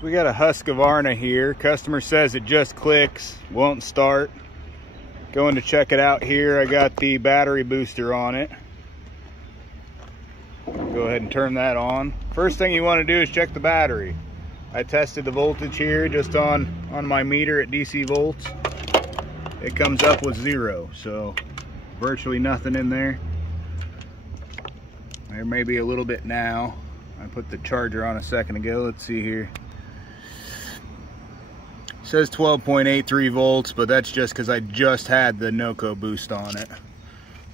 So we got a Husqvarna here. Customer says it just clicks, won't start. Going to check it out here. I got the battery booster on it. Go ahead and turn that on. First thing you want to do is check the battery. I tested the voltage here just on my meter at DC volts. It comes up with 0, so virtually nothing in there. There may be a little bit now. I put the charger on a second ago. Let's see here. It says 12.83 volts, but that's just because I just had the NOCO boost on it. I'm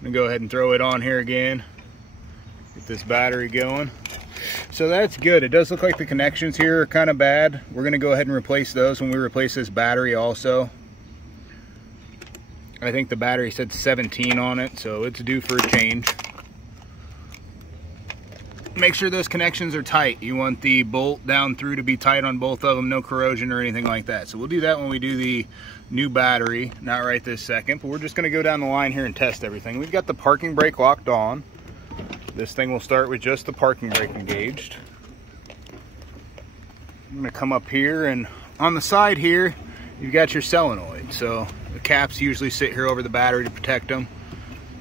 gonna go ahead and throw it on here again. Get this battery going. So that's good. It does look like the connections here are kind of bad. We're gonna go ahead and replace those when we replace this battery also. I think the battery said 17 on it, so it's due for a change. Make sure those connections are tight. You want the bolt down through to be tight on both of them, no corrosion or anything like that. So we'll do that when we do the new battery, not right this second, but we're just gonna go down the line here and test everything. We've got the parking brake locked on. This thing will start with just the parking brake engaged. I'm gonna come up here, and on the side here, you've got your solenoid. So the caps usually sit here over the battery to protect them.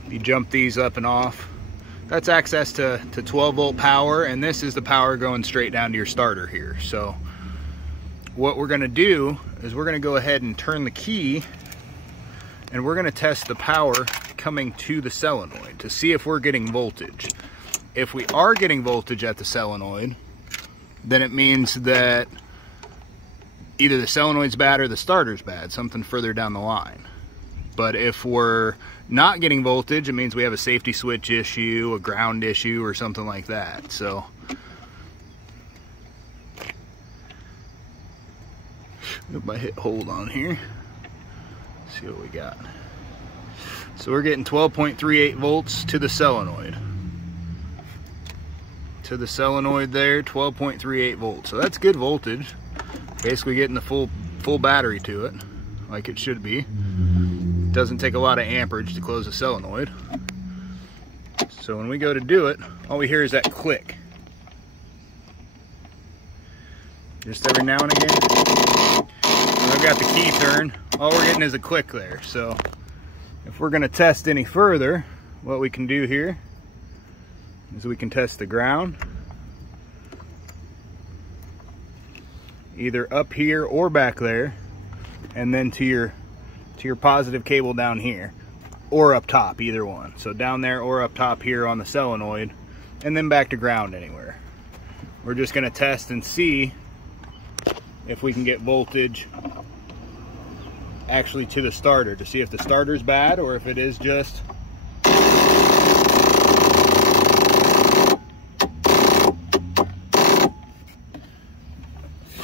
You jump these up and off. That's access to 12 volt power, and this is the power going straight down to your starter here. So what we're gonna do is we're gonna go ahead and turn the key, and we're gonna test the power coming to the solenoid to see if we're getting voltage. If we are getting voltage at the solenoid, then it means that either the solenoid's bad or the starter's bad, something further down the line. But if we're not getting voltage, it means we have a safety switch issue, a ground issue, or something like that. So if I hit hold on here, see what we got. So we're getting 12.38 volts to the solenoid. To the solenoid there, 12.38 volts. So that's good voltage. Basically getting the full battery to it, like it should be. Doesn't take a lot of amperage to close a solenoid. So when we go to do it, all we hear is that click. Just every now and again. When I've got the key turned, all we're getting is a click there. So if we're gonna test any further, what we can do here is we can test the ground. Either up here or back there, and then to your positive cable down here, or up top, either one. So down there or up top here on the solenoid, and then back to ground anywhere. We're just gonna test and see if we can get voltage actually to the starter, to see if the starter's bad or if it is just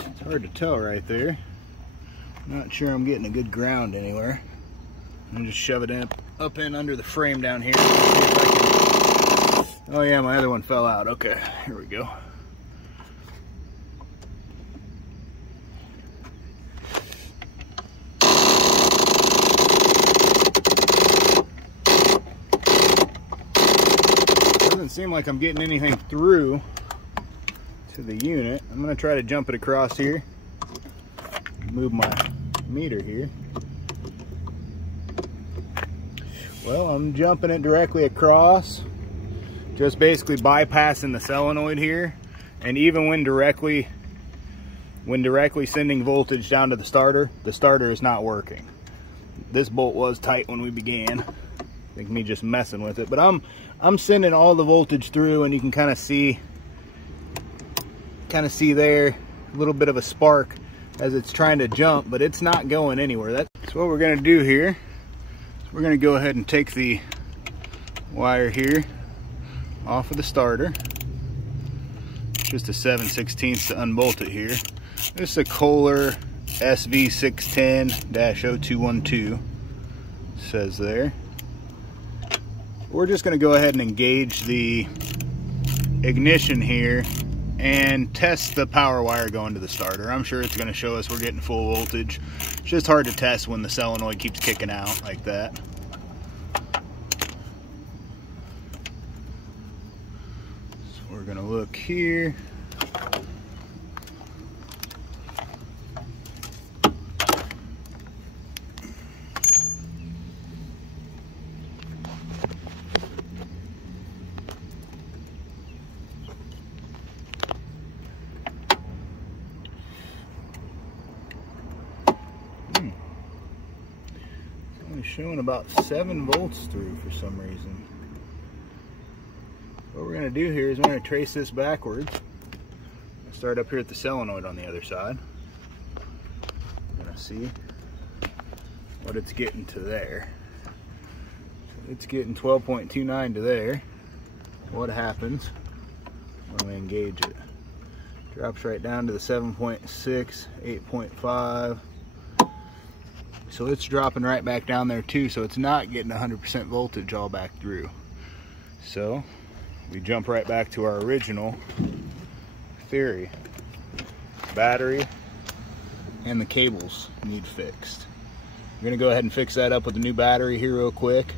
it's hard to tell right there. Not sure I'm getting a good ground anywhere. I'm just shove it up in under the frame down here. Oh yeah, my other one fell out. Okay, here we go. Doesn't seem like I'm getting anything through to the unit. I'm gonna try to jump it across here. Move my meter here. Well, I'm jumping it directly across, just basically bypassing the solenoid here. And even when directly sending voltage down to the starter is not working. This bolt was tight when we began. I think me just messing with it, but I'm sending all the voltage through, and you can kind of see there a little bit of a spark as it's trying to jump, but it's not going anywhere. That's what we're going to do here. We're going to go ahead and take the wire here off of the starter. Just a 7/16 to unbolt it here. This is a Kohler SV610-0212, says there. We're just going to go ahead and engage the ignition here and test the power wire going to the starter. I'm sure it's going to show us we're getting full voltage. It's just hard to test when the solenoid keeps kicking out like that. So we're going to look here. showing about 7 volts through for some reason. What we're going to do here is we're going to trace this backwards. Start up here at the solenoid on the other side. We're going to see what it's getting to there. It's getting 12.29 to there. What happens when we engage it? Drops right down to the 7.6, 8.5. So it's dropping right back down there too, so it's not getting 100% voltage all back through. So we jump right back to our original theory. Battery and the cables need fixed. We're gonna go ahead and fix that up with a new battery here real quick.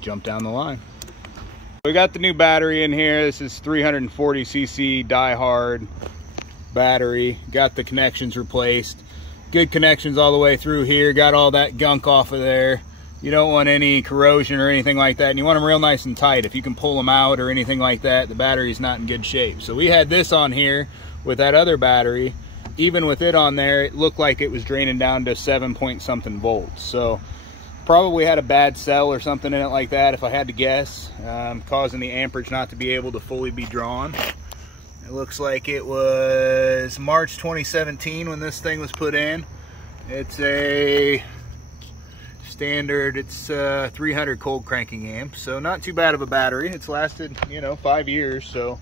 Jump down the line. We got the new battery in here. This is 340cc die-hard battery. Got the connections replaced. Good connections all the way through here. Got all that gunk off of there. You don't want any corrosion or anything like that, and you want them real nice and tight. If you can pull them out or anything like that, the battery's not in good shape. So we had this on here with that other battery. Even with it on there, it looked like it was draining down to 7-point-something volts. So probably had a bad cell or something in it like that, if I had to guess, causing the amperage not to be able to fully be drawn. It looks like it was March 2017 when this thing was put in. It's a standard, it's 300 cold cranking amp, so not too bad of a battery. It's lasted, you know, 5 years. So,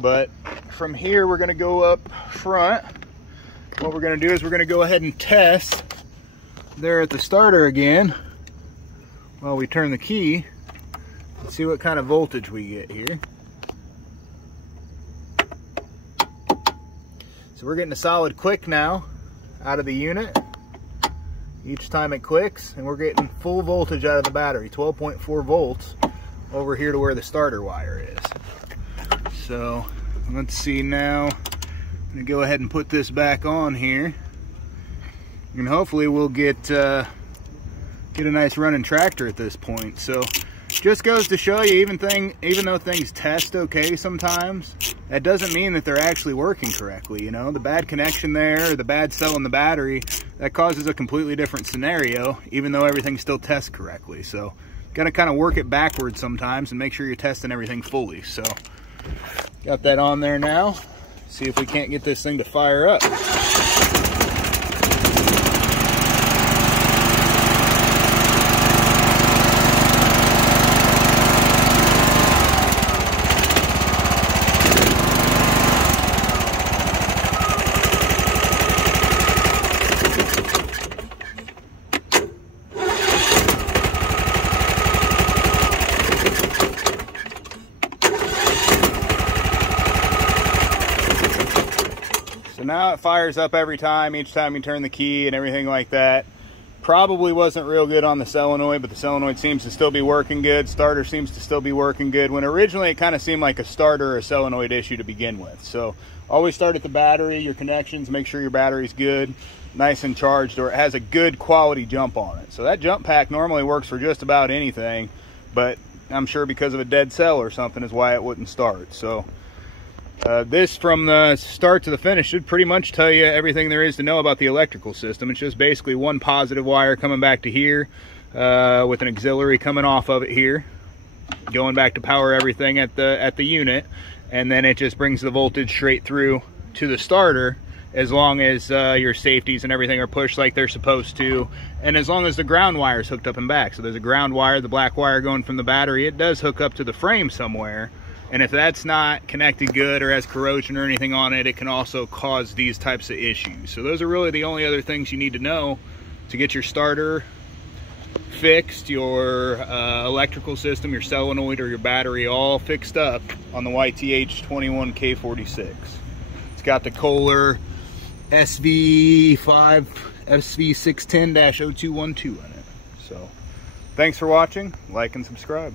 but from here we're going to go up front. What we're going to do is we're going to go ahead and test there at the starter again while we turn the key and see what kind of voltage we get here. So we're getting a solid click now out of the unit each time it clicks, and we're getting full voltage out of the battery, 12.4 volts over here to where the starter wire is. So let's see now. I'm gonna go ahead and put this back on here, and hopefully we'll get a nice running tractor at this point. So just goes to show you, even though things test okay sometimes, that doesn't mean that they're actually working correctly. You know, the bad connection there, or the bad cell in the battery, that causes a completely different scenario, even though everything still tests correctly. So gotta kind of work it backwards sometimes and make sure you're testing everything fully. So got that on there now. See if we can't get this thing to fire up. So now it fires up every time, each time you turn the key and everything like that. Probably wasn't real good on the solenoid, but the solenoid seems to still be working good. Starter seems to still be working good, when originally it kind of seemed like a starter or a solenoid issue to begin with. So always start at the battery, your connections, make sure your battery's good, nice and charged, or it has a good quality jump on it. So that jump pack normally works for just about anything, but I'm sure because of a dead cell or something is why it wouldn't start. So this, from the start to the finish, should pretty much tell you everything there is to know about the electrical system. It's just basically one positive wire coming back to here with an auxiliary coming off of it here, going back to power everything at the unit, and then it just brings the voltage straight through to the starter, as long as your safeties and everything are pushed like they're supposed to, and as long as the ground wire is hooked up and back. So there's a ground wire, the black wire going from the battery. It does hook up to the frame somewhere, and if that's not connected good or has corrosion or anything on it, it can also cause these types of issues. So those are really the only other things you need to know to get your starter fixed, your electrical system, your solenoid, or your battery all fixed up on the YTH21K46. It's got the Kohler SV610-0212 in it. So thanks for watching, like and subscribe.